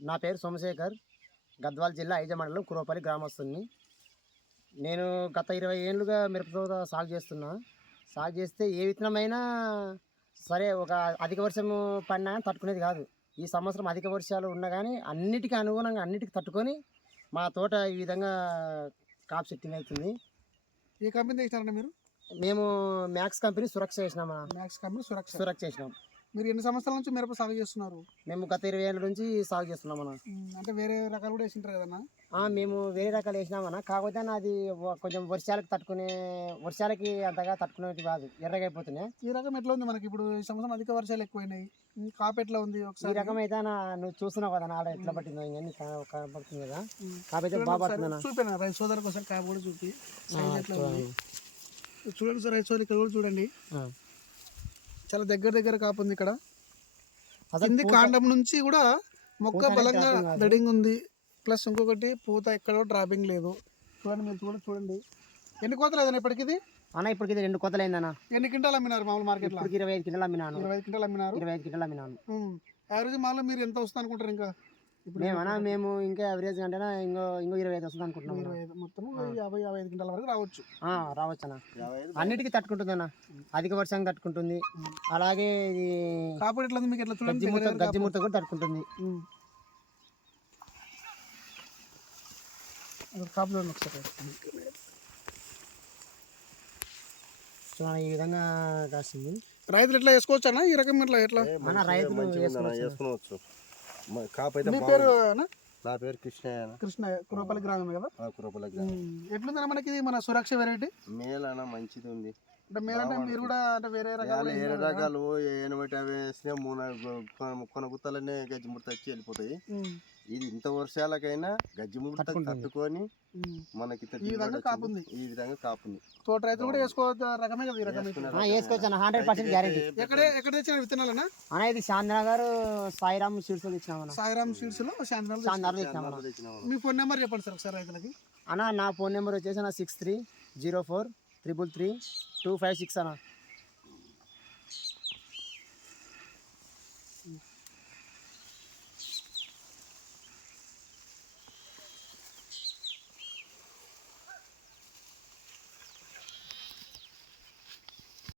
నా పేరు సోమశేఖర్, గద్వాల జిల్లా ఐజ మండలం కురవపల్లి గ్రామస్తుని. నేను గత 20 ఏళ్ళుగా మిరప తోట సాగు చేస్తున్నా. సాగు చేస్తే ఏ విత్తనమైనా సరే, ఒక అధిక వర్షం పడినా తట్టుకునేది కాదు. ఈ సంవత్సరం అధిక వర్షాలు ఉన్నా కానీ అన్నిటికీ అనుగుణంగా అన్నిటికీ తట్టుకొని మా తోట ఈ విధంగా కాప్ సెట్టింగ్ అవుతుంది. ఏ కంపెనీ తెచ్చినారండి మీరు? మేము మ్యాక్స్ కంపెనీ సురక్ష చేసినామా. మ్యాక్స్ కంపెనీ సురక్ష చేసినాం. మీరు ఎన్ని సంవత్సరాల నుంచి మిరప సాగు చేస్తున్నారు? మేము గత 20 ఏళ్ళ నుంచి సాగు చేస్తున్నాం అన్న. అంటే వేరే రకాలు కూడా వేసింటారు కదన్నా? మేము వేరే రకాలు వేసినామన్నా. కాకపోతే నాది కొంచెం వర్షాలకి అంతగా తట్టుకునేది కాదు, ఎర్రగా అయిపోతున్నాయి. ఈ రకం ఎట్లా ఉంది మనకి ఇప్పుడు? ఈ సంవత్సరం అధిక వర్షాలు ఎక్కువైనాయి, కాపు ఎట్లా ఉంది ఈ ఒకసారి? రకం అయితే నువ్వు చూస్తున్నావు కదా ఆడ ఎట్లా పట్టిందో ఇవన్నీ కనపడుతుంది కదా. కాకపోతే బాగా పడుతుందన్న. చూపినా రైతు సోదరులకు ఒకసారి కాపు కూడా చూపి ఎట్లా ఉంది చూడండి సార్. రైతు సోదరు ఇక్కడ కూడా చూడండి, చాలా దగ్గర కాపు ఉంది. ఇక్కడ కింది కాండం నుంచి కూడా మొక్క బలంగా బెడింగ్ ఉంది. ప్లస్ ఇంకొకటి పూత ఎక్కడో డ్రాపింగ్ లేదు. చూడండి, మీరు చూడండి. ఎన్ని కోతలు అయింది ఇప్పటికి ఇది? అన్న ఇప్పటికి 2 కోతలు అయిందన్న. ఎన్ని క్వింటాలు అమ్మినారు మామూలు మార్కెట్లో? 25 క్వింటాలు అమ్మినాను. 25 క్వింటాలు అమ్మినారు. 25 క్వింటాలు అమ్మినాను. యావరేజ్ మామూలు మీరు ఎంత వస్తుంది అనుకుంటారు? ఇంకా మేము ఇంకా యావరేజ్ అంటే ఇంకో 25 వస్తుంది అనుకుంటున్నాం. 25 మొత్తం 50-55 క్వింటాల వరకు రావచ్చు. రావచ్చు అన్న. అన్నిటికీ తట్టుకుంటుంది అన్న. అధిక వర్షం తట్టుకుంటుంది, అలాగే ఇది కాపు ఎట్లా ఉంది మీకు? ఎట్లా చూడండి, గజ్జిముర్త కూడా తట్టుకుంటుంది. కాపు చూడండి ఒకసారి. చూడండి ఈ విధంగా కాస్తుంది. రైతులు ఎట్లా వేసుకోవచ్చు అన్న ఈ రకం? ఎట్లా మన రైతులు వేసుకోవచ్చు. మీ పేరు? నా పేరు కృష్ణ, కురవపల్లి గ్రామం కదా? కురపల్లి. ఎట్లుందన్న మనకి ఇది మన సురక్ష వెరైటీ? మేలనా మంచిది ఉంది. అంటే మేలంటే మీరు కూడా అంటే వేరే రకాలు ఏనబట్టి అవి వేస్తే కొన గుత్తలనే గజ్జి ముడత వచ్చి వెళ్ళిపోతాయి. ఇది ఇంత వర్షాలకైనా గజ్జి ముడత తట్టుకొని మనకి ఈ విధంగా కాపుంది. తోట రైతులు కూడా వేసుకోవచ్చు రకమే కదా ఈ రకం? వేసుకోవచ్చు అన్న, 100% గ్యారెంటీ. ఎక్కడ తెచ్చిన విత్తనాలన్నా? అన్న ఇది శాంతినగర్ సాయిరామ్ సీడ్స్ లో తెచ్చినామన్నా. సాయిరామ్ సీడ్స్ లో శాంతినగర్ తెచ్చినామన్నా. మీ ఫోన్ నెంబర్ చెప్పండి సార్ ఒకసారి రైతులకి. అన్న నా ఫోన్ నెంబర్ వచ్చేసి 6304333256 అన్న.